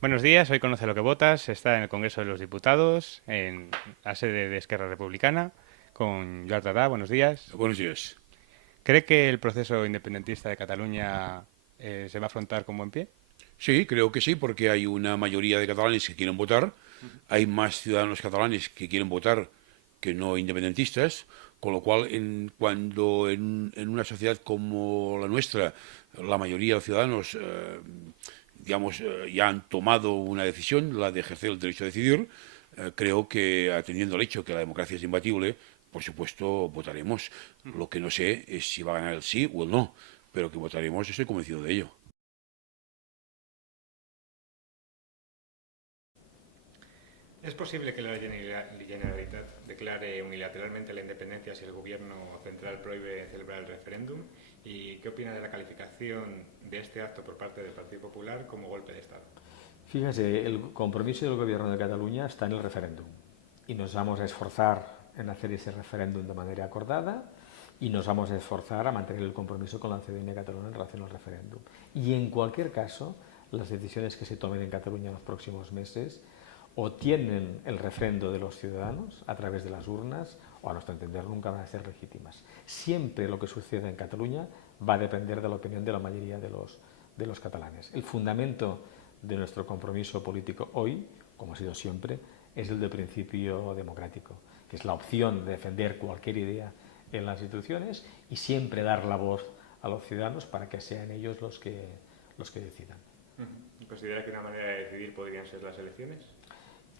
Buenos días, hoy Conoce lo que votas, está en el Congreso de los Diputados, en la sede de Esquerra Republicana, con Joan Tardá, buenos días. Buenos días. ¿Cree que el proceso independentista de Cataluña se va a afrontar con buen pie? Sí, creo que sí, porque hay una mayoría de catalanes que quieren votar, hay más ciudadanos catalanes que quieren votar que no independentistas, con lo cual cuando en una sociedad como la nuestra la mayoría de los ciudadanos ya han tomado una decisión, la de ejercer el derecho a decidir, creo que atendiendo al hecho que la democracia es imbatible, por supuesto votaremos. Lo que no sé es si va a ganar el sí o el no, pero que votaremos estoy convencido de ello. ¿Es posible que la Generalitat declare unilateralmente la independencia si el gobierno central prohíbe celebrar el referéndum? ¿Y qué opina de la calificación de este acto por parte del Partido Popular como golpe de Estado? Fíjese, el compromiso del Gobierno de Cataluña está en el referéndum y nos vamos a esforzar en hacer ese referéndum de manera acordada y nos vamos a esforzar a mantener el compromiso con la ciudadanía catalana en relación al referéndum. Y en cualquier caso, las decisiones que se tomen en Cataluña en los próximos meses o tienen el refrendo de los ciudadanos a través de las urnas o a nuestro entender nunca van a ser legítimas. Siempre lo que suceda en Cataluña va a depender de la opinión de la mayoría de los catalanes. El fundamento de nuestro compromiso político hoy, como ha sido siempre, es el de principio democrático, que es la opción de defender cualquier idea en las instituciones y siempre dar la voz a los ciudadanos para que sean ellos los que decidan. ¿Considera que una manera de decidir podrían ser las elecciones?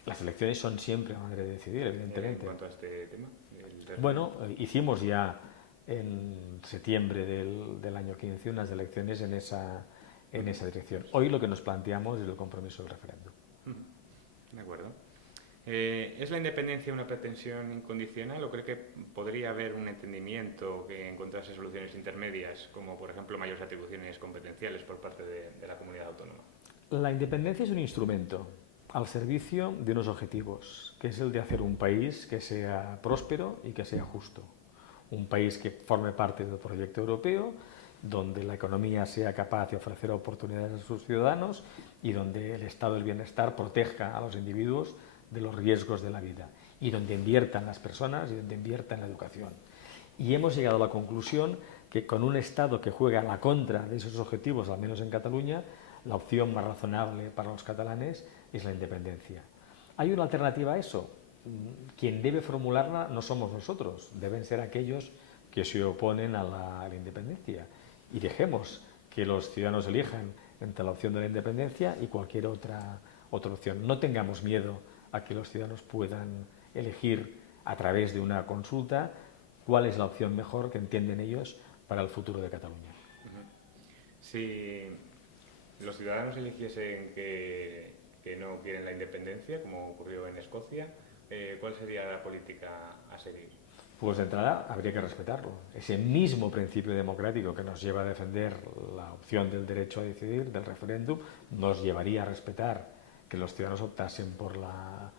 Las elecciones son siempre una manera de decidir, En evidentemente. cuanto a este tema, Bueno, hicimos ya en septiembre del año 15 unas elecciones en esa dirección. Hoy lo que nos planteamos es el compromiso del referéndum. de acuerdo. ¿Es la independencia una pretensión incondicional o cree que podría haber un entendimiento que encontrase soluciones intermedias, como por ejemplo mayores atribuciones competenciales por parte de la comunidad autónoma? La independencia es un instrumento al servicio de unos objetivos, que es el de hacer un país que sea próspero y que sea justo. Un país que forme parte del proyecto europeo, donde la economía sea capaz de ofrecer oportunidades a sus ciudadanos y donde el estado del bienestar proteja a los individuos de los riesgos de la vida y donde inviertan las personas y donde invierta en la educación. Y hemos llegado a la conclusión que con un Estado que juega a la contra de esos objetivos, al menos en Cataluña, la opción más razonable para los catalanes es la independencia. ¿Hay una alternativa a eso? Quien debe formularla no somos nosotros, deben ser aquellos que se oponen a la independencia. Y dejemos que los ciudadanos elijan entre la opción de la independencia y cualquier otra opción. No tengamos miedo a que los ciudadanos puedan elegir a través de una consulta cuál es la opción mejor que entienden ellos para el futuro de Cataluña. Si los ciudadanos eligiesen que no quieren la independencia, como ocurrió en Escocia, ¿cuál sería la política a seguir? Pues de entrada habría que respetarlo. Ese mismo principio democrático que nos lleva a defender la opción del derecho a decidir, del referéndum, nos llevaría a respetar que los ciudadanos optasen por la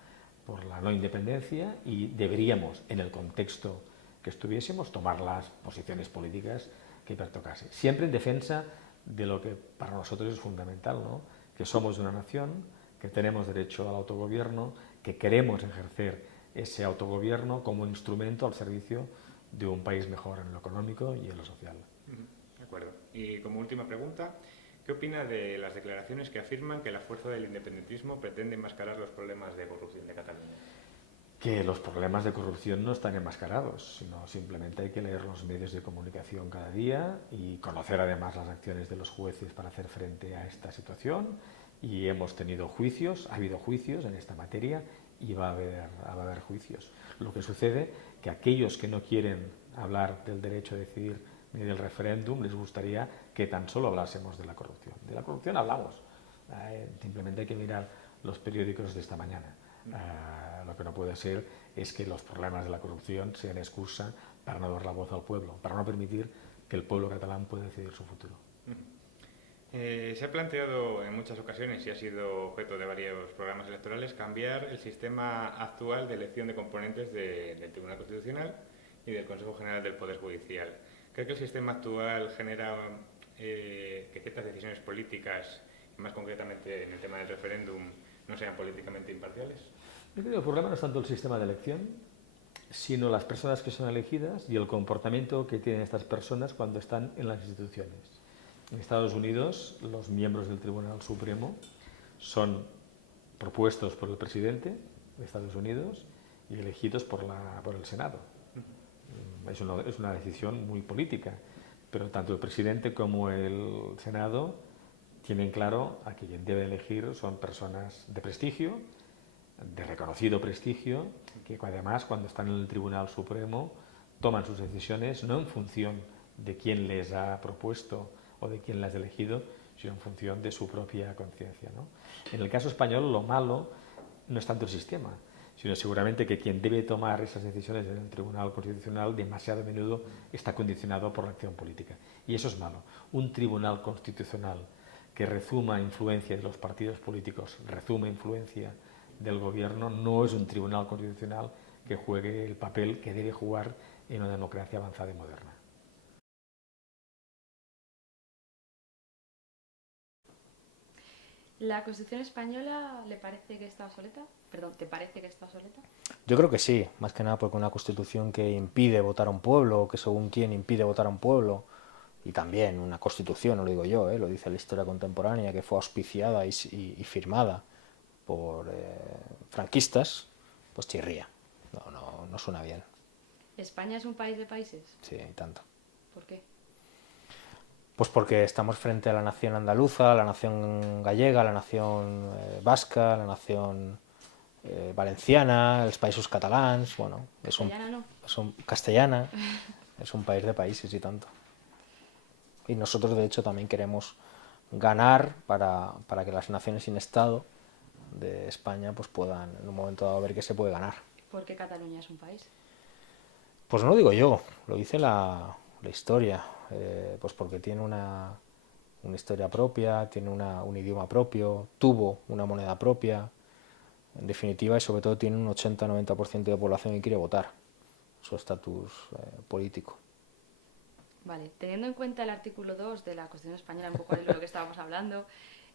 no independencia y deberíamos, en el contexto que estuviésemos, tomar las posiciones políticas que pertocase. Siempre en defensa de lo que para nosotros es fundamental, ¿no? Que somos una nación, que tenemos derecho al autogobierno, que queremos ejercer ese autogobierno como instrumento al servicio de un país mejor en lo económico y en lo social. De acuerdo. Y como última pregunta, ¿qué opina de las declaraciones que afirman que la fuerza del independentismo pretende enmascarar los problemas de corrupción de Cataluña? Que los problemas de corrupción no están enmascarados, sino simplemente hay que leer los medios de comunicación cada día y conocer además las acciones de los jueces para hacer frente a esta situación. Y hemos tenido juicios, ha habido juicios en esta materia y va a haber juicios. Lo que sucede que aquellos que no quieren hablar del derecho a decidir ni del referéndum les gustaría que tan solo hablásemos de la corrupción. De la corrupción hablamos, simplemente hay que mirar los periódicos de esta mañana. Lo que no puede ser es que los problemas de la corrupción sean excusa para no dar la voz al pueblo, para no permitir que el pueblo catalán pueda decidir su futuro. Se ha planteado en muchas ocasiones y ha sido objeto de varios programas electorales cambiar el sistema actual de elección de componentes del Tribunal Constitucional y del Consejo General del Poder Judicial. ¿Cree que el sistema actual genera que ciertas decisiones políticas más concretamente en el tema del referéndum, no sean políticamente imparciales? Yo creo que el problema no es tanto el sistema de elección, sino las personas que son elegidas y el comportamiento que tienen estas personas cuando están en las instituciones. En Estados Unidos, los miembros del Tribunal Supremo son propuestos por el presidente de Estados Unidos y elegidos por el Senado. Es una decisión muy política, pero tanto el presidente como el Senado tienen claro a quien debe elegir son personas de prestigio, de reconocido prestigio, que además cuando están en el Tribunal Supremo toman sus decisiones no en función de quién les ha propuesto o de quién las ha elegido, sino en función de su propia conciencia, ¿no? En el caso español, lo malo no es tanto el sistema, sino seguramente que quien debe tomar esas decisiones en el Tribunal Constitucional demasiado a menudo está condicionado por la acción política. Y eso es malo. Un Tribunal Constitucional que rezuma influencia de los partidos políticos, rezuma influencia del gobierno, no es un Tribunal Constitucional que juegue el papel que debe jugar en una democracia avanzada y moderna. ¿La Constitución española le parece que está obsoleta? Perdón, ¿te parece que está obsoleta? Yo creo que sí, más que nada porque una constitución que impide votar a un pueblo, que según quién impide votar a un pueblo, y también una constitución, no lo digo yo, lo dice la historia contemporánea, que fue auspiciada y firmada por franquistas, pues chirría, no suena bien. ¿España es un país de países? Sí, tanto. ¿Por qué? Pues porque estamos frente a la nación andaluza, la nación gallega, la nación vasca, la nación valenciana, los países catalans, bueno, castellana, es un país de países y tanto. Y nosotros de hecho también queremos ganar para que las naciones sin Estado de España pues puedan en un momento dado ver que se puede ganar. ¿Por qué Cataluña es un país? Pues no lo digo yo, lo dice la historia, pues porque tiene una historia propia, tiene un idioma propio, tuvo una moneda propia, en definitiva, y sobre todo tiene un 80-90% de población que quiere votar, su estatus político. Vale, teniendo en cuenta el artículo 2 de la Constitución española, un poco de lo que estábamos hablando,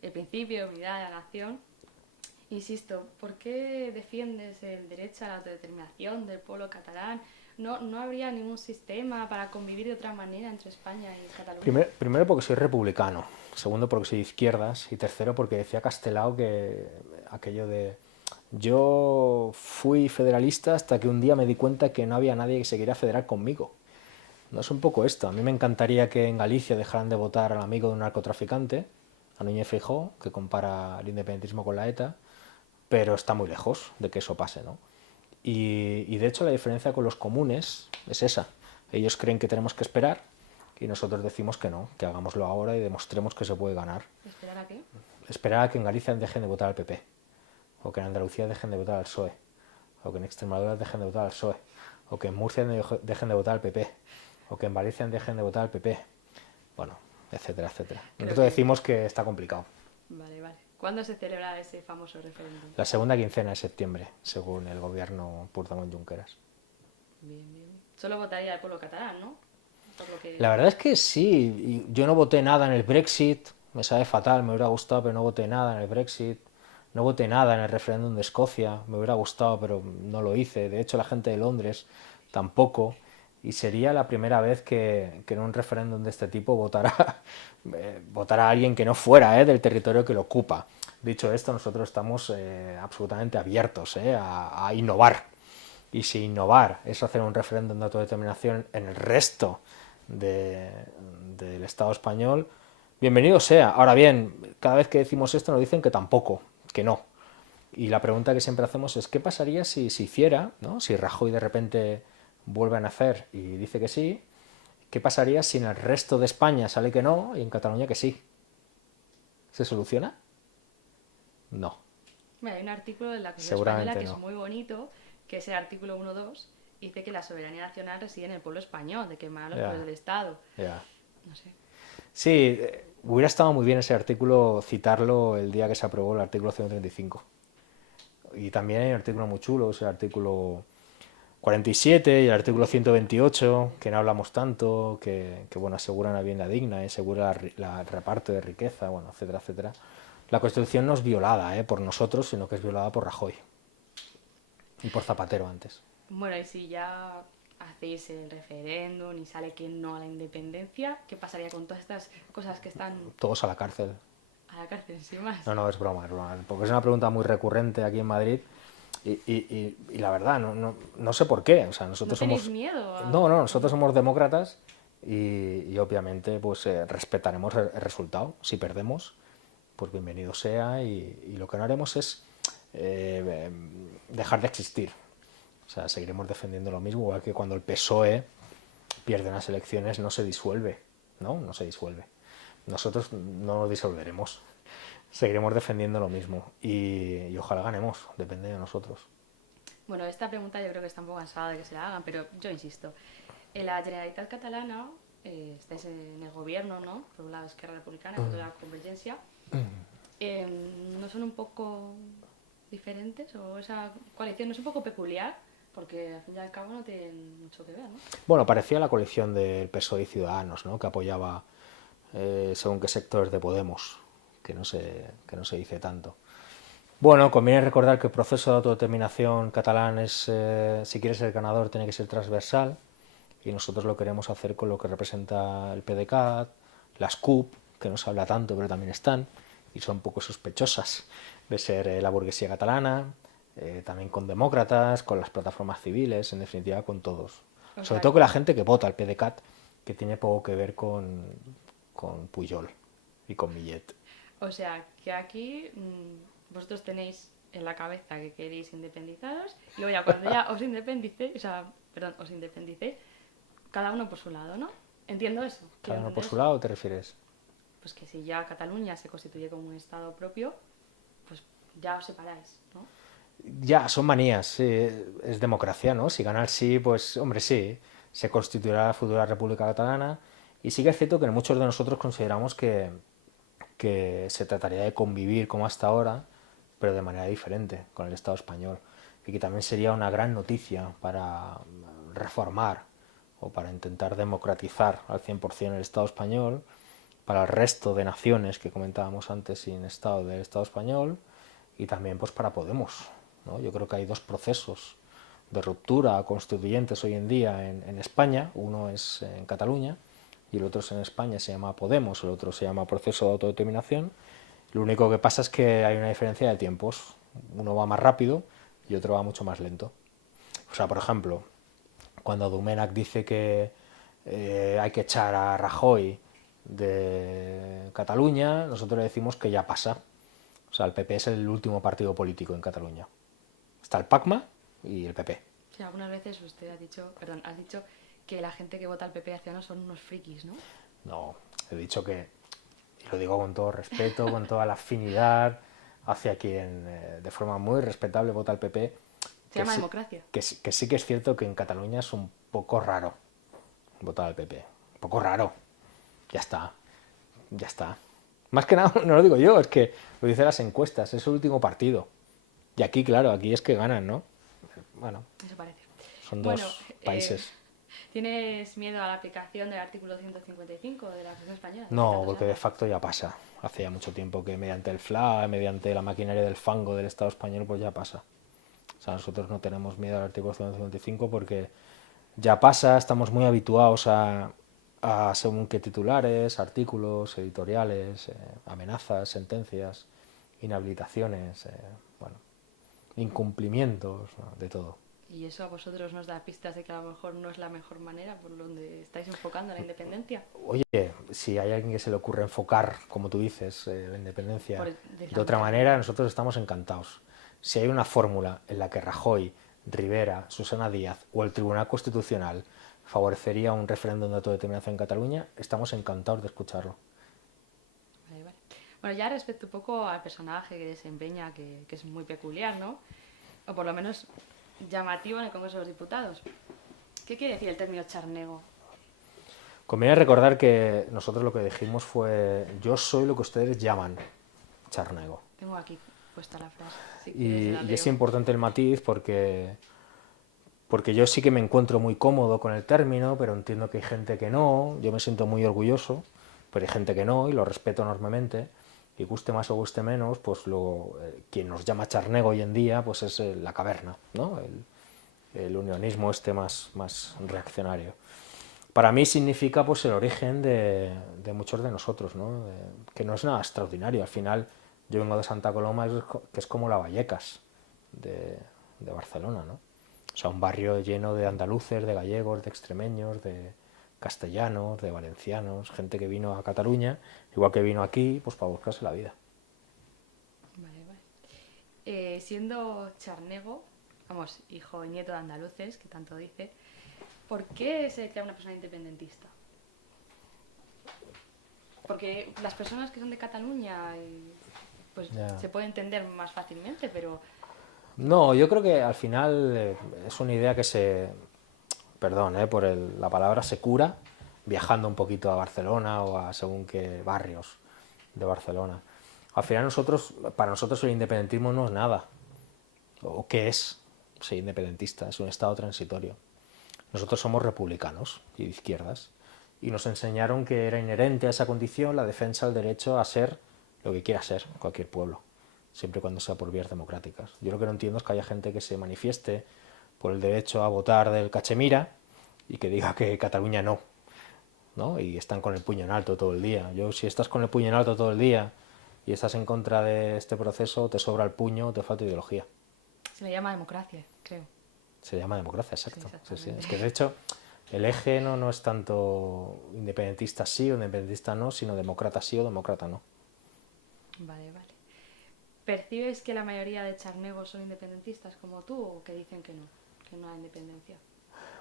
el principio de unidad de la nación, insisto, ¿por qué defiendes el derecho a la autodeterminación del pueblo catalán? ¿No habría ningún sistema para convivir de otra manera entre España y Cataluña? Primero porque soy republicano, segundo porque soy de izquierdas y tercero porque decía Castelao que aquello de yo fui federalista hasta que un día me di cuenta que no había nadie que se quería federar conmigo. No es un poco esto. A mí me encantaría que en Galicia dejaran de votar al amigo de un narcotraficante, a Núñez Feijóo, que compara el independentismo con la ETA, pero está muy lejos de que eso pase, ¿no? Y de hecho la diferencia con los comunes es esa. Ellos creen que tenemos que esperar y nosotros decimos que no, que hagámoslo ahora y demostremos que se puede ganar. ¿Esperar a qué? Esperar a que en Galicia dejen de votar al PP, o que en Andalucía dejen de votar al PSOE, o que en Extremadura dejen de votar al PSOE, o que en Murcia dejen de votar al PP, o que en Valencia dejen de votar al PP, bueno, etcétera, etcétera. Nosotros decimos que está complicado. Vale, vale. ¿Cuándo se celebra ese famoso referéndum? La segunda quincena de septiembre, según el gobierno Puigdemont-Junqueras. Bien, bien. Solo votaría el pueblo catalán, ¿no? La verdad es que sí. Yo no voté nada en el Brexit, me sabe fatal, me hubiera gustado, pero no voté nada en el Brexit. No voté nada en el referéndum de Escocia, me hubiera gustado, pero no lo hice. De hecho, la gente de Londres tampoco. Y sería la primera vez que en un referéndum de este tipo votara a alguien que no fuera del territorio que lo ocupa. Dicho esto, nosotros estamos absolutamente abiertos a innovar. Y si innovar es hacer un referéndum de autodeterminación en el resto del Estado español, bienvenido sea. Ahora bien, cada vez que decimos esto nos dicen que tampoco, que no. Y la pregunta que siempre hacemos es, ¿qué pasaría si se hiciera, ¿no? Si Rajoy de repente vuelve a nacer y dice que sí? ¿Qué pasaría si en el resto de España sale que no y en Cataluña que sí? ¿Se soluciona? No. Hay un artículo de la Constitución española que es muy bonito, que es el artículo 1.2, dice que la soberanía nacional reside en el pueblo español, de que emanan los poderes del Estado. No sé. Sí, hubiera estado muy bien ese artículo citarlo el día que se aprobó el artículo 135. Y también hay un artículo muy chulo, es el artículo 47 y el artículo 128, que no hablamos tanto, que bueno, asegura una vivienda digna, asegura el reparto de riqueza, bueno, etcétera, etcétera. la Constitución no es violada por nosotros, sino que es violada por Rajoy y por Zapatero antes. Bueno, y si ya hacéis el referéndum y sale que no a la independencia, ¿qué pasaría con todas estas cosas que están Todos a la cárcel. a la cárcel, sin más? No, es broma, porque es una pregunta muy recurrente aquí en Madrid y la verdad, no sé por qué. O sea, nosotros ¿No tenéis somos... miedo? No, nosotros somos demócratas y obviamente pues respetaremos el resultado. Si perdemos, pues bienvenido sea y lo que no haremos es dejar de existir. O sea, seguiremos defendiendo lo mismo, igual que cuando el PSOE pierde unas elecciones no se disuelve, ¿no? No se disuelve. Nosotros no nos disolveremos. Seguiremos defendiendo lo mismo y ojalá ganemos, depende de nosotros. Bueno, esta pregunta yo creo que está un poco cansada de que se la hagan, pero yo insisto. En la Generalitat Catalana estáis en el gobierno, ¿no? Por un lado Esquerra Republicana, por otro lado Convergencia. ¿No son un poco diferentes? ¿O esa coalición no es un poco peculiar? Porque al fin y al cabo no tienen mucho que ver, ¿no? Bueno, parecía la coalición del PSOE y Ciudadanos, ¿no? Que apoyaba según qué sectores de Podemos, que no se dice tanto. Bueno, conviene recordar que el proceso de autodeterminación catalán es, si quieres ser ganador, tiene que ser transversal, y nosotros lo queremos hacer con lo que representa el PDeCAT, las CUP, que no se habla tanto, pero también están, y son un poco sospechosas de ser la burguesía catalana, también con demócratas, con las plataformas civiles, en definitiva con todos. Sobre todo con la gente que vota al PDeCAT, que tiene poco que ver con Pujol y con Millet. O sea, que aquí vosotros tenéis en la cabeza que queréis independizaros y luego ya cuando ya os independicéis, cada uno por su lado, ¿no? Entiendo eso. ¿Cada uno por su eso. lado te refieres? Pues que si ya Cataluña se constituye como un estado propio, pues ya os separáis, ¿no? Ya, son manías, sí, es democracia, ¿no? Si gana el sí, pues hombre, sí, se constituirá la futura República Catalana y sí que es cierto que muchos de nosotros consideramos que se trataría de convivir como hasta ahora, pero de manera diferente con el Estado español y que también sería una gran noticia para reformar o para intentar democratizar al 100% el Estado español, para el resto de naciones que comentábamos antes sin Estado del Estado español y también pues para Podemos, ¿no? Yo creo que hay dos procesos de ruptura constituyentes hoy en día en España, uno es en Cataluña y el otro es en España, se llama Podemos, el otro se llama Proceso de Autodeterminación. Lo único que pasa es que hay una diferencia de tiempos, uno va más rápido y otro va mucho más lento. O sea, por ejemplo, cuando Domènech dice que hay que echar a Rajoy de Cataluña, nosotros le decimos que ya pasa. O sea, el PP es el último partido político en Cataluña. Está el PACMA y el PP. Sí, algunas veces usted ha dicho que la gente que vota al PP hacia son unos frikis, ¿no? No, he dicho que, y lo digo con todo respeto, con toda la afinidad hacia quien de forma muy respetable vota al PP. Se llama democracia. Que sí que es cierto que en Cataluña es un poco raro votar al PP. Un poco raro. Ya está. Ya está. Más que nada, no lo digo yo, es que lo dicen las encuestas, es el último partido. Y aquí, claro, aquí es que ganan, ¿no? Bueno, Eso parece. son dos países. ¿Tienes miedo a la aplicación del artículo 155 de la Constitución española? No, porque de facto ya pasa. Hace ya mucho tiempo que mediante el FLA, mediante la maquinaria del fango del Estado español, pues ya pasa. O sea, nosotros no tenemos miedo al artículo 155 porque ya pasa, estamos muy habituados a según qué titulares, artículos, editoriales, amenazas, sentencias, inhabilitaciones, bueno, incumplimientos, ¿no? De todo. ¿Y eso a vosotros nos da pistas de que a lo mejor no es la mejor manera por donde estáis enfocando la independencia? Oye, si hay alguien que se le ocurre enfocar, como tú dices, la independencia de otra manera. manera, nosotros estamos encantados. Si hay una fórmula en la que Rajoy, Rivera, Susana Díaz o el Tribunal Constitucional favorecería un referéndum de autodeterminación en Cataluña, estamos encantados de escucharlo. Vale. Bueno, ya respecto un poco al personaje que desempeña, que es muy peculiar, ¿no? O por lo menos llamativo en el Congreso de los Diputados. ¿Qué quiere decir el término charnego? Conviene recordar que nosotros lo que dijimos fue: yo soy lo que ustedes llaman charnego. Tengo aquí puesta la frase. Si Y quieres, la es leo. importante el matiz porque yo sí que me encuentro muy cómodo con el término, pero entiendo que hay gente que no. Yo me siento muy orgulloso, pero hay gente que no y lo respeto enormemente. Y guste más o guste menos, pues quien nos llama charnego hoy en día pues es la caverna, ¿no? El unionismo más reaccionario. Para mí significa pues el origen de muchos de nosotros, ¿no? Que no es nada extraordinario. Al final, yo vengo de Santa Coloma, que es como la Vallecas de Barcelona, ¿no? O sea, un barrio lleno de andaluces, de gallegos, de extremeños, de castellanos, de valencianos, gente que vino a Cataluña, igual que vino aquí, pues para buscarse la vida. Vale, vale. Siendo charnego, vamos, hijo y nieto de andaluces, que tanto dice, ¿por qué se declara una persona independentista? Porque las personas que son de Cataluña, pues Ya. se puede entender más fácilmente, pero No, yo creo que al final es una idea que perdón, por la palabra, se cura viajando un poquito a Barcelona o a según qué barrios de Barcelona. Al final para nosotros el independentismo no es nada. ¿O qué es ser independentista? Es un estado transitorio. Nosotros somos republicanos y de izquierdas y nos enseñaron que era inherente a esa condición la defensa del derecho a ser lo que quiera ser cualquier pueblo, siempre y cuando sea por vías democráticas. Yo lo que no entiendo es que haya gente que se manifieste por el derecho a votar del Cachemira y que diga que Cataluña no, ¿no? Y están con el puño en alto todo el día. Si estás con el puño en alto todo el día y estás en contra de este proceso, te sobra el puño, te falta ideología. se le llama democracia, creo. Se llama democracia, exacto. Sí, Sí, sí. exactamente. Es que de hecho el eje no es tanto independentista sí o independentista no, sino demócrata sí o demócrata no. Vale, vale. ¿Percibes que la mayoría de charnegos son independentistas como tú o que dicen que no hay independencia?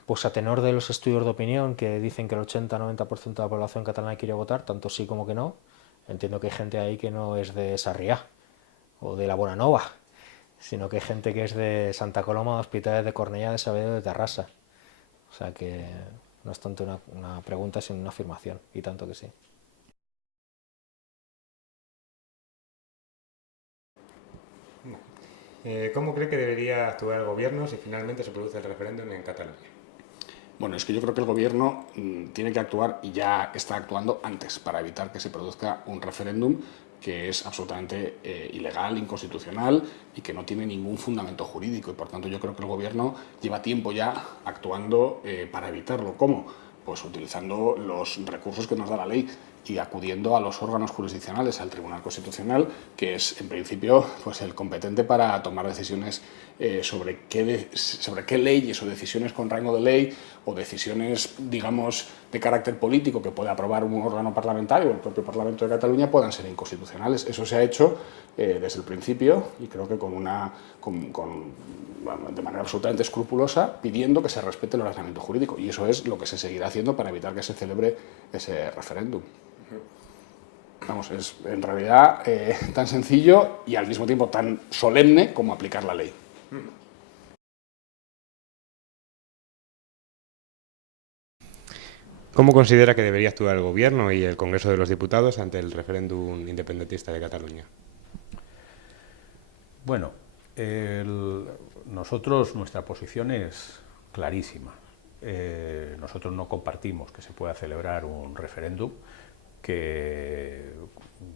Pues a tenor de los estudios de opinión que dicen que el 80-90% de la población catalana quiere votar, tanto sí como que no, entiendo que hay gente ahí que no es de Sarriá o de la Bonanova, sino que hay gente que es de Santa Coloma, de Hospitales de Cornellà, de Sabadell, de Terrassa. O sea que no es tanto una pregunta, sino una afirmación, y tanto que sí. ¿Cómo cree que debería actuar el gobierno si finalmente se produce el referéndum en Cataluña? Bueno, es que yo creo que el gobierno tiene que actuar y ya está actuando antes para evitar que se produzca un referéndum que es absolutamente ilegal, inconstitucional y que no tiene ningún fundamento jurídico. Y por tanto yo creo que el gobierno lleva tiempo ya actuando para evitarlo. ¿Cómo? Pues utilizando los recursos que nos da la ley y acudiendo a los órganos jurisdiccionales, al Tribunal Constitucional, que es en principio pues el competente para tomar decisiones sobre qué leyes o decisiones con rango de ley o decisiones, digamos, de carácter político que pueda aprobar un órgano parlamentario o el propio Parlamento de Cataluña puedan ser inconstitucionales. Eso se ha hecho desde el principio y creo que de manera absolutamente escrupulosa, pidiendo que se respete el ordenamiento jurídico. Y eso es lo que se seguirá haciendo para evitar que se celebre ese referéndum. Vamos, es en realidad tan sencillo y al mismo tiempo tan solemne como aplicar la ley. ¿Cómo considera que debería actuar el Gobierno y el Congreso de los Diputados ante el referéndum independentista de Cataluña? Bueno, nuestra posición es clarísima. Nosotros no compartimos que se pueda celebrar un referéndum que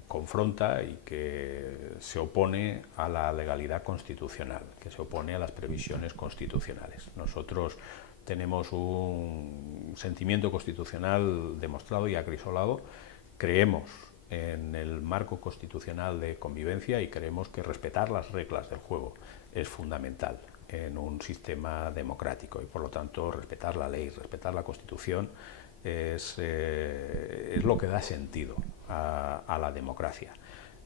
confronta y que se opone a la legalidad constitucional, que se opone a las previsiones constitucionales. Nosotros tenemos un sentimiento constitucional demostrado y acrisolado, creemos en el marco constitucional de convivencia y creemos que respetar las reglas del juego es fundamental en un sistema democrático y por lo tanto respetar la ley, respetar la Constitución es lo que da sentido a la democracia.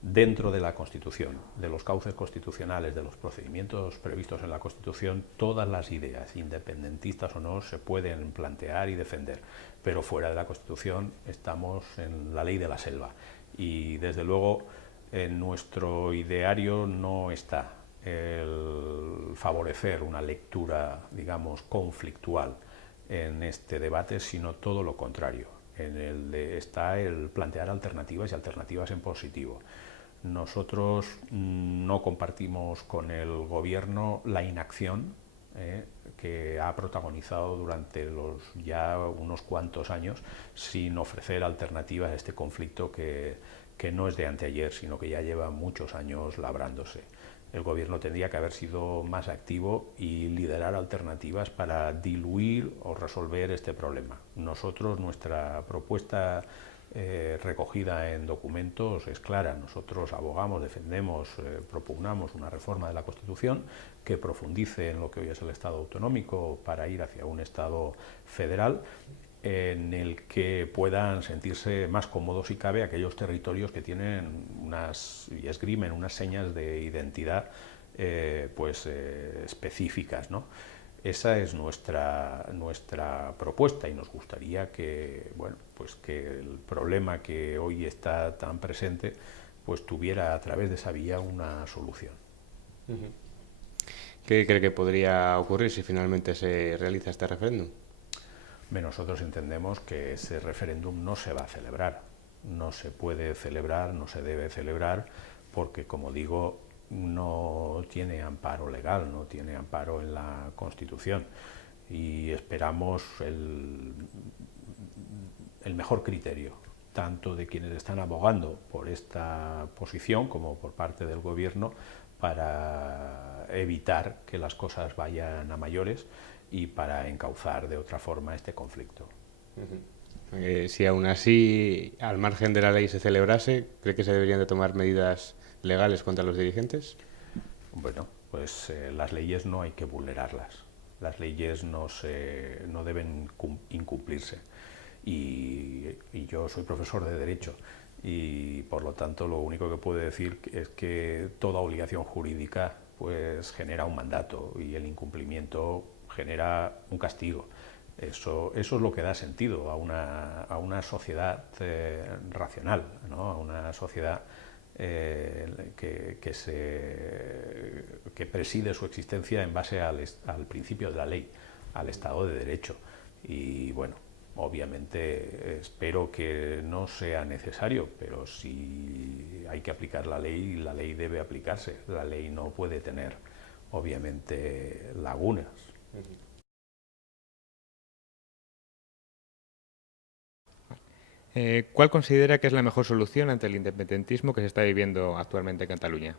Dentro de la Constitución, de los cauces constitucionales, de los procedimientos previstos en la Constitución, todas las ideas, independentistas o no, se pueden plantear y defender, pero fuera de la Constitución estamos en la ley de la selva y desde luego en nuestro ideario no está el favorecer una lectura, digamos, conflictual en este debate, sino todo lo contrario. Está el plantear alternativas y alternativas en positivo. Nosotros no compartimos con el Gobierno la inacción que ha protagonizado durante los ya unos cuantos años sin ofrecer alternativas a este conflicto que no es de anteayer, sino que ya lleva muchos años labrándose. El gobierno tendría que haber sido más activo y liderar alternativas para diluir o resolver este problema. Nosotros, nuestra propuesta recogida en documentos es clara. Nosotros abogamos, defendemos, propugnamos una reforma de la Constitución que profundice en lo que hoy es el Estado autonómico para ir hacia un Estado federal en el que puedan sentirse más cómodos si cabe aquellos territorios que tienen y esgrimen unas señas de identidad específicas, ¿no? Esa es nuestra propuesta y nos gustaría que, bueno, pues que el problema que hoy está tan presente pues tuviera a través de esa vía una solución. ¿Qué cree que podría ocurrir si finalmente se realiza este referéndum? Nosotros entendemos que ese referéndum no se va a celebrar, no se puede celebrar, no se debe celebrar, porque, como digo, no tiene amparo legal, no tiene amparo en la Constitución, y esperamos el mejor criterio, tanto de quienes están abogando por esta posición como por parte del Gobierno, para evitar que las cosas vayan a mayores y para encauzar de otra forma este conflicto. Si aún así, al margen de la ley, se celebrase, ¿cree que se deberían de tomar medidas legales contra los dirigentes? Bueno, pues las leyes no hay que vulnerarlas. Las leyes no deben incumplirse. Y yo soy profesor de Derecho y, por lo tanto, lo único que puedo decir es que toda obligación jurídica pues genera un mandato y el incumplimiento genera un castigo. Eso es lo que da sentido a una sociedad racional, ¿no? A una sociedad que preside su existencia en base al principio de la ley, al Estado de Derecho. Y bueno, obviamente espero que no sea necesario, pero si hay que aplicar la ley debe aplicarse. La ley no puede tener, obviamente, lagunas. ¿Cuál considera que es la mejor solución ante el independentismo que se está viviendo actualmente en Cataluña?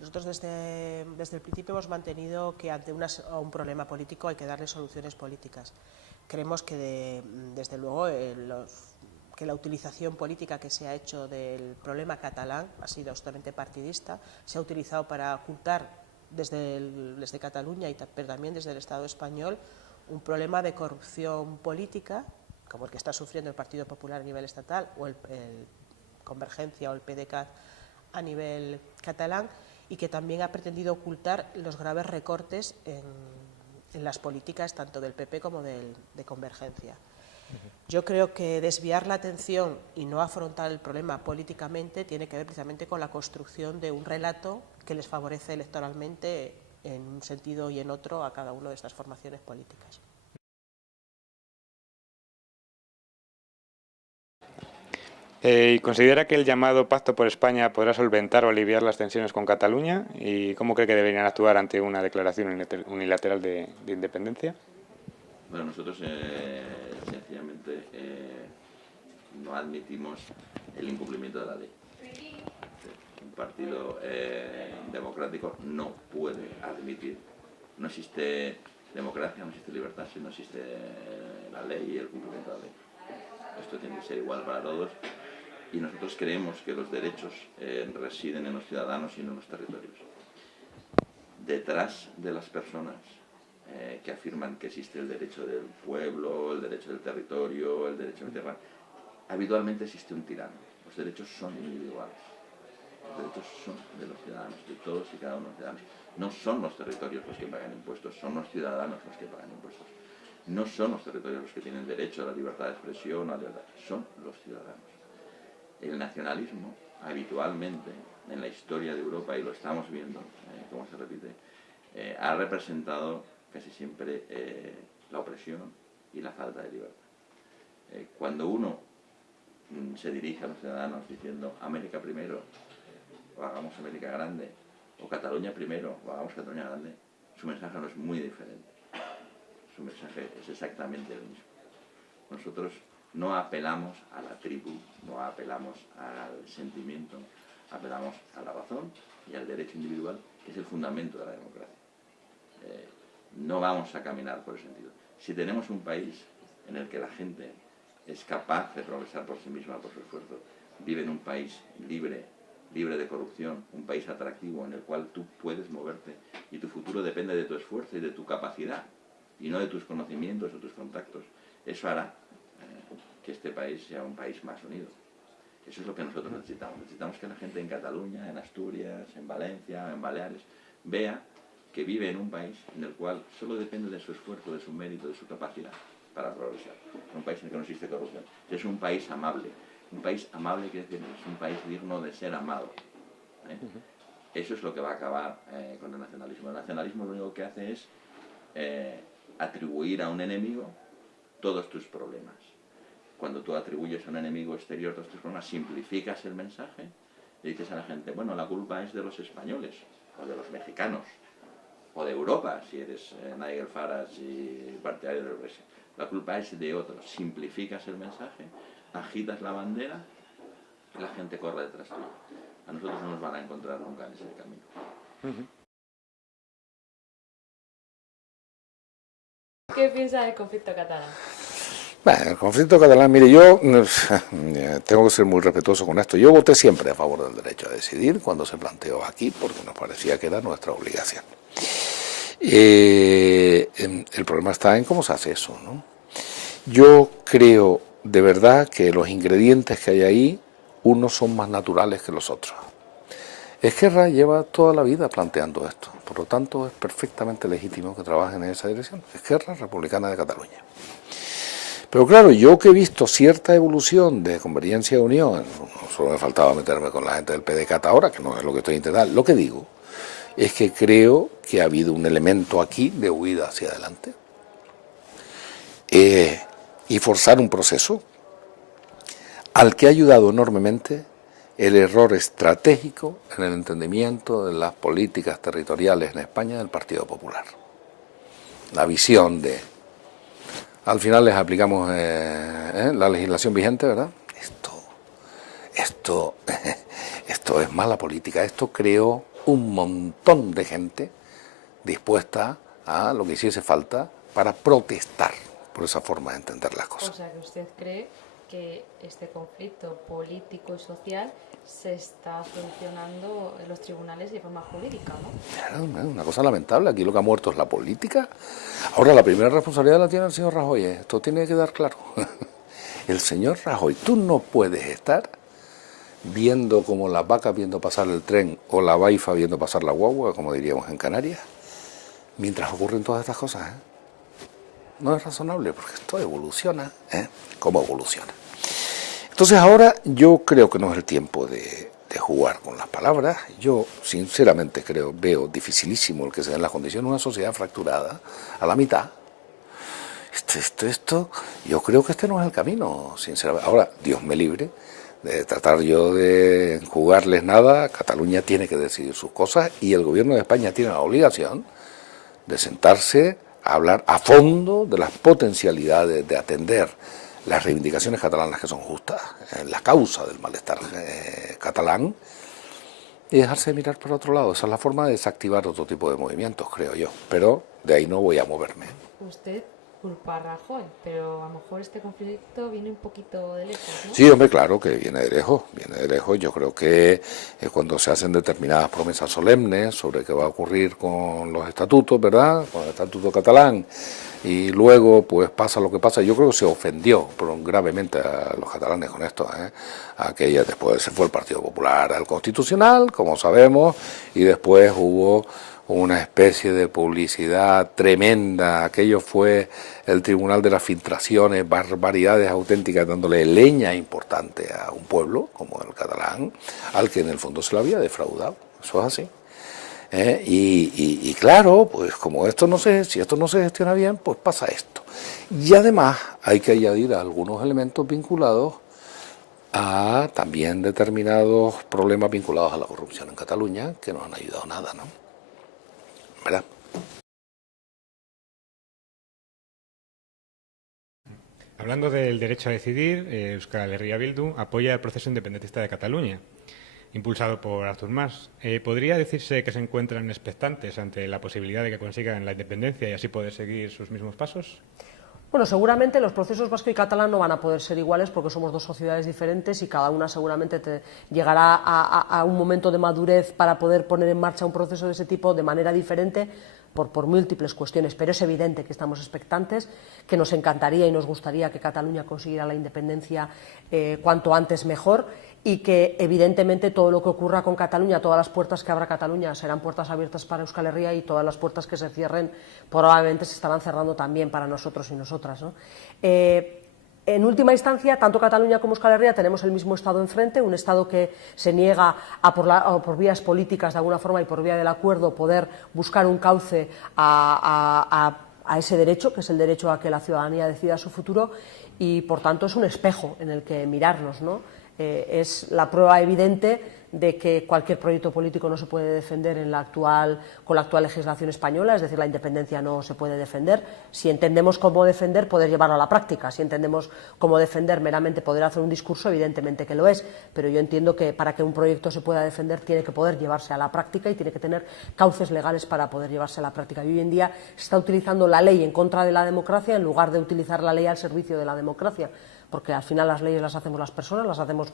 Nosotros desde el principio hemos mantenido que ante un problema político hay que darle soluciones políticas. Creemos que, desde luego, que la utilización política que se ha hecho del problema catalán ha sido absolutamente partidista, se ha utilizado para ocultar desde Cataluña, pero también desde el Estado español, un problema de corrupción política, como el que está sufriendo el Partido Popular a nivel estatal o el Convergencia o el PDeCAT a nivel catalán, y que también ha pretendido ocultar los graves recortes en las políticas tanto del PP como de Convergencia. Yo creo que desviar la atención y no afrontar el problema políticamente tiene que ver precisamente con la construcción de un relato que les favorece electoralmente en un sentido y en otro a cada una de estas formaciones políticas. ¿Considera que el llamado Pacto por España podrá solventar o aliviar las tensiones con Cataluña? ¿Y cómo cree que deberían actuar ante una declaración unilateral de independencia? Bueno, nosotros sencillamente no admitimos el incumplimiento de la ley. Un partido democrático no puede admitir, no existe democracia, no existe libertad si no existe la ley y el cumplimiento de la ley. Esto tiene que ser igual para todos. Y nosotros creemos que los derechos residen en los ciudadanos y no en los territorios. Detrás de las personas que afirman que existe el derecho del pueblo, el derecho del territorio, el derecho de la tierra, habitualmente existe un tirano. Los derechos son individuales. Los derechos son de los ciudadanos, de todos y cada uno de los ciudadanos. No son los territorios los que pagan impuestos, son los ciudadanos los que pagan impuestos. No son los territorios los que tienen derecho a la libertad de expresión, son los ciudadanos. El nacionalismo, habitualmente, en la historia de Europa, y lo estamos viendo, cómo se repite, ha representado casi siempre la opresión y la falta de libertad. Cuando uno se dirige a los ciudadanos diciendo América primero, o hagamos América grande, o Cataluña primero, o hagamos Cataluña grande, su mensaje no es muy diferente. Su mensaje es exactamente el mismo. Nosotros no apelamos a la tribu, no apelamos al sentimiento, apelamos a la razón y al derecho individual, que es el fundamento de la democracia. No vamos a caminar por ese sentido. Si tenemos un país en el que la gente es capaz de progresar por sí misma, por su esfuerzo, vive en un país libre de corrupción, un país atractivo en el cual tú puedes moverte y tu futuro depende de tu esfuerzo y de tu capacidad y no de tus conocimientos o tus contactos, eso hará que este país sea un país más unido. Eso es lo que nosotros necesitamos. Necesitamos que la gente en Cataluña, en Asturias, en Valencia, en Baleares, vea que vive en un país en el cual solo depende de su esfuerzo, de su mérito, de su capacidad para progresar. Un país en el que no existe corrupción. Es un país amable. Un país amable quiere decir que es un país digno de ser amado. Eso es lo que va a acabar con el nacionalismo. El nacionalismo lo único que hace es atribuir a un enemigo todos tus problemas. Cuando tú atribuyes a un enemigo exterior todos tus problemas, simplificas el mensaje y dices a la gente, bueno, la culpa es de los españoles, o de los mexicanos, o de Europa, si eres Nigel Farage y partidario del Brexit. La culpa es de otros. Simplificas el mensaje, agitas la bandera y la gente corre detrás tuyo. A nosotros no nos van a encontrar nunca en ese camino. ¿Qué piensa del conflicto catalán? Bueno, el conflicto catalán, mire, yo tengo que ser muy respetuoso con esto. Yo voté siempre a favor del derecho a decidir cuando se planteó aquí, porque nos parecía que era nuestra obligación. El problema está en cómo se hace eso, ¿no? Yo creo de verdad que los ingredientes que hay ahí, unos son más naturales que los otros. Esquerra lleva toda la vida planteando esto, por lo tanto es perfectamente legítimo que trabajen en esa dirección. Esquerra Republicana de Cataluña. Pero claro, yo que he visto cierta evolución de Convergencia y Unión, no solo me faltaba meterme con la gente del PDeCAT ahora, que no es lo que estoy intentando, lo que digo es que creo que ha habido un elemento aquí de huida hacia adelante y forzar un proceso al que ha ayudado enormemente el error estratégico en el entendimiento de las políticas territoriales en España del Partido Popular. La visión de... Al final les aplicamos la legislación vigente, ¿verdad? Esto es mala política. Esto creó un montón de gente dispuesta a lo que hiciese falta para protestar por esa forma de entender las cosas. O sea, que usted cree que este conflicto político y social se está solucionando en los tribunales de forma jurídica, ¿no? Una cosa lamentable, aquí lo que ha muerto es la política. Ahora la primera responsabilidad la tiene el señor Rajoy, esto tiene que quedar claro. El señor Rajoy, tú no puedes estar viendo como las vacas viendo pasar el tren o la baifa viendo pasar la guagua, como diríamos en Canarias, mientras ocurren todas estas cosas. No es razonable porque esto evoluciona. ¿Cómo evoluciona? Entonces ahora yo creo que no es el tiempo de jugar con las palabras. Yo sinceramente veo dificilísimo el que se den las condiciones de una sociedad fracturada a la mitad. Yo creo que este no es el camino, sinceramente. Ahora, Dios me libre de tratar yo de jugarles nada. Cataluña tiene que decidir sus cosas y el gobierno de España tiene la obligación de sentarse a hablar a fondo de las potencialidades de atender las reivindicaciones catalanas que son justas, la causa del malestar catalán, y dejarse de mirar por otro lado. Esa es la forma de desactivar otro tipo de movimientos, creo yo, pero de ahí no voy a moverme. Usted culpa a Rajoy, pero a lo mejor este conflicto viene un poquito de lejos, ¿no? Sí, hombre, claro que viene de lejos. Yo creo que cuando se hacen determinadas promesas solemnes sobre qué va a ocurrir con los estatutos, ¿verdad?, con el estatuto catalán, y luego pues pasa lo que pasa. Yo creo que se ofendió gravemente a los catalanes con esto. Aquella después se fue el Partido Popular al Constitucional, como sabemos, y después hubo una especie de publicidad tremenda. Aquello fue el Tribunal de las Filtraciones, barbaridades auténticas, dándole leña importante a un pueblo como el catalán, al que en el fondo se lo había defraudado. Eso es así. Y claro, pues como si esto no se gestiona bien, pues pasa esto. Y además hay que añadir algunos elementos vinculados a también determinados problemas vinculados a la corrupción en Cataluña, que no han ayudado nada, ¿no? ¿Verdad? Hablando del derecho a decidir, Euskal Herria Bildu apoya el proceso independentista de Cataluña, impulsado por Artur Mas. ¿Podría decirse que se encuentran expectantes ante la posibilidad de que consigan la independencia y así poder seguir sus mismos pasos? Bueno, seguramente los procesos vasco y catalán no van a poder ser iguales porque somos dos sociedades diferentes y cada una seguramente llegará a un momento de madurez para poder poner en marcha un proceso de ese tipo de manera diferente por múltiples cuestiones, pero es evidente que estamos expectantes, que nos encantaría y nos gustaría que Cataluña consiguiera la independencia cuanto antes mejor y que evidentemente todo lo que ocurra con Cataluña, todas las puertas que abra Cataluña serán puertas abiertas para Euskal Herria y todas las puertas que se cierren probablemente se estarán cerrando también para nosotros y nosotras, ¿no? En última instancia, tanto Cataluña como Euskal Herria tenemos el mismo Estado enfrente, un Estado que se niega a por vías políticas de alguna forma y por vía del acuerdo poder buscar un cauce a ese derecho, que es el derecho a que la ciudadanía decida su futuro y por tanto es un espejo en el que mirarnos, ¿no? Es la prueba evidente de que cualquier proyecto político no se puede defender con la actual legislación española, es decir, la independencia no se puede defender. Si entendemos cómo defender, poder llevarlo a la práctica. Si entendemos cómo defender, meramente poder hacer un discurso, evidentemente que lo es, pero yo entiendo que para que un proyecto se pueda defender tiene que poder llevarse a la práctica y tiene que tener cauces legales para poder llevarse a la práctica. Y hoy en día se está utilizando la ley en contra de la democracia en lugar de utilizar la ley al servicio de la democracia, porque al final las leyes las hacemos las personas, las hacemos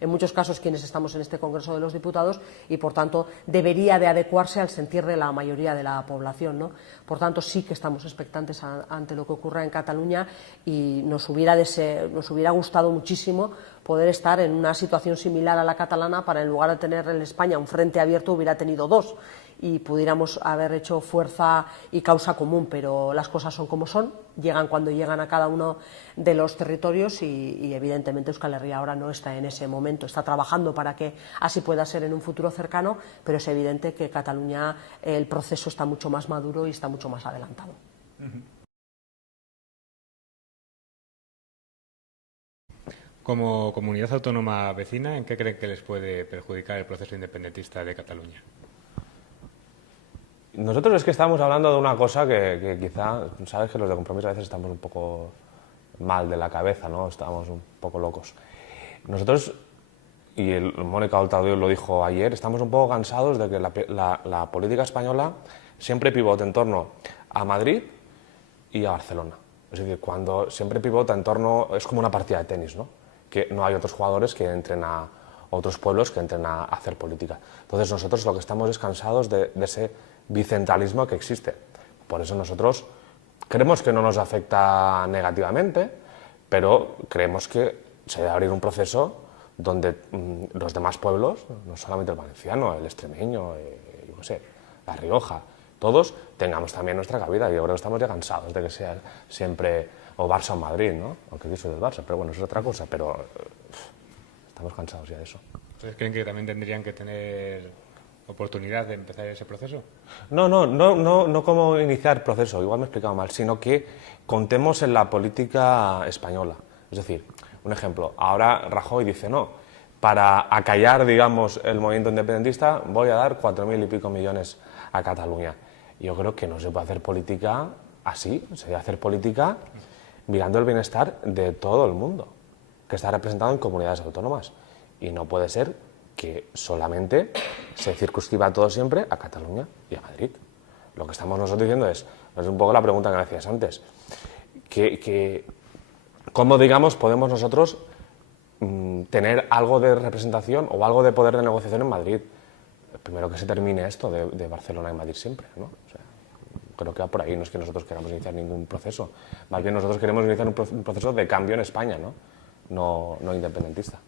en muchos casos quienes estamos en este Congreso de los Diputados y por tanto debería de adecuarse al sentir de la mayoría de la población, ¿no? Por tanto sí que estamos expectantes ante lo que ocurra en Cataluña y nos hubiera gustado muchísimo poder estar en una situación similar a la catalana para en lugar de tener en España un frente abierto hubiera tenido dos y pudiéramos haber hecho fuerza y causa común, pero las cosas son como son, llegan cuando llegan a cada uno de los territorios y evidentemente Euskal Herria ahora no está en ese momento, está trabajando para que así pueda ser en un futuro cercano, pero es evidente que Cataluña el proceso está mucho más maduro y está mucho más adelantado. Como comunidad autónoma vecina, ¿en qué creen que les puede perjudicar el proceso independentista de Cataluña? Nosotros es que estamos hablando de una cosa que quizá, sabes que los de Compromís a veces estamos un poco mal de la cabeza, ¿no? Estamos un poco locos. Nosotros, y Mónica Oltradoiro lo dijo ayer, estamos un poco cansados de que la política española siempre pivote en torno a Madrid y a Barcelona. Es decir, cuando siempre pivota en torno, es como una partida de tenis, ¿no? Que no hay otros jugadores que entren a otros pueblos que entren a hacer política. Entonces nosotros lo que estamos es cansados de ese bicentralismo que existe. Por eso nosotros creemos que no nos afecta negativamente, pero creemos que se debe abrir un proceso donde los demás pueblos, no solamente el valenciano, el extremeño, yo no sé, La Rioja, todos tengamos también nuestra cabida. Yo creo que estamos ya cansados de que sea siempre o Barça o Madrid, ¿no? Aunque yo soy del Barça, pero bueno, eso es otra cosa, pero estamos cansados ya de eso. ¿Ustedes creen que también tendrían que tener oportunidad de empezar ese proceso? No como iniciar proceso, igual me he explicado mal, sino que contemos en la política española. Es decir, un ejemplo, ahora Rajoy dice, no, para acallar, digamos, el movimiento independentista voy a dar 4.000 y pico millones a Cataluña. Yo creo que no se puede hacer política así, se debe hacer política mirando el bienestar de todo el mundo, que está representado en comunidades autónomas. Y no puede ser que solamente se circunscriba todo siempre a Cataluña y a Madrid. Lo que estamos nosotros diciendo es un poco la pregunta que me hacías antes, ¿cómo, digamos, podemos nosotros tener algo de representación o algo de poder de negociación en Madrid? Primero que se termine esto de Barcelona y Madrid siempre, ¿no? O sea, creo que va por ahí, no es que nosotros queramos iniciar ningún proceso, más bien nosotros queremos iniciar un proceso de cambio en España, no independentista.